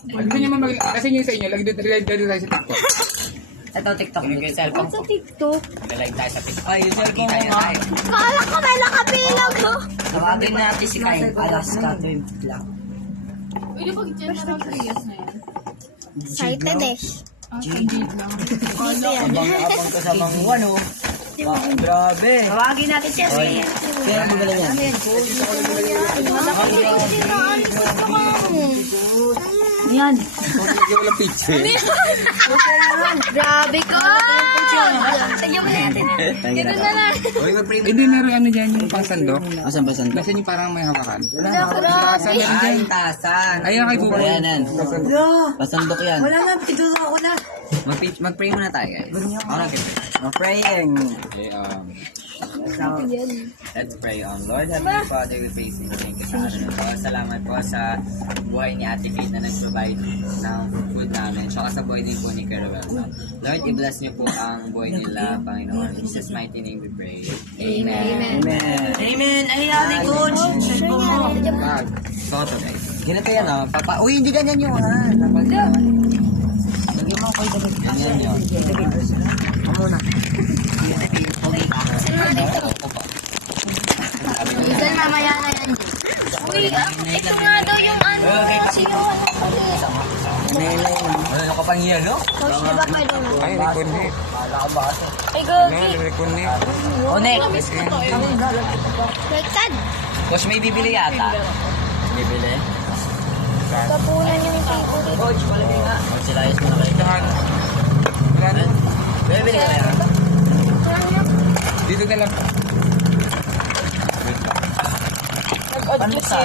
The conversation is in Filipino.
Gusto niyo kasi yung sa inyo, lagi dito tayo sa TikTok. Ito, TikTok. Yung cellphone Sa ko. TikTok. Nag-live tayo sa TikTok. Ay, yung cellphone ko nga. Kala ko may nakabilang mo. Tawagin natin si Kyle. Alaska, 20 lang. Pwede pag General Reyes na yan. Excited eh. Indeed lang. Dito yan. Abang ka sa mga ano. Grabe. Tawagin natin siya. Kaya magaling yan. Yan. Lagyan mo lang pizza. Grabe ko. Tignan mo natin. Ganun na lang. Hindi, meron ano dyan yung pangsandok. Asan ba sandok? Kasi yung parang may hawakan. Grabe. Ay, tasan. Ayun kay Bubo. Ayan. Pasandok yan. Wala na, titulo ako na. Mag-pray muna tayo, guys. Ako nag-pray. Mag-praying. Okay, let's pray on. Lord, Heavenly Father, we praise you. Thank you sa ano po. Salamat po sa buhay ni Ate Kate na nag-provide ng food namin. Tsaka sa buhay din po ni Caroline. No? Lord, i-bless niyo po ang buhay nila, Panginoon. In Jesus' mighty name we pray. Amen. Amen. Amen. Ay, Ate Coach. Photo, guys. Ganito yan, oh. Uy, hindi ganyan yung, ha. Lagyan mo ako yung dapat. Ganyan yun. Ako muna. Minsan mamaya na yan. Uy, ito nga daw yung ano. Sino Ano ka pang yan, no? Coach, di ba kayo doon? Ay, rekunni. Ay, Gogi. Rekunni. Onek. Baliktad. Coach, may bibili yata. Bibili? Tapunan yung favorite. Coach, malagay nga. Coach, sila ayos mo na kayo. Wala na. Bibili ka na. Dito na lang. Paano sa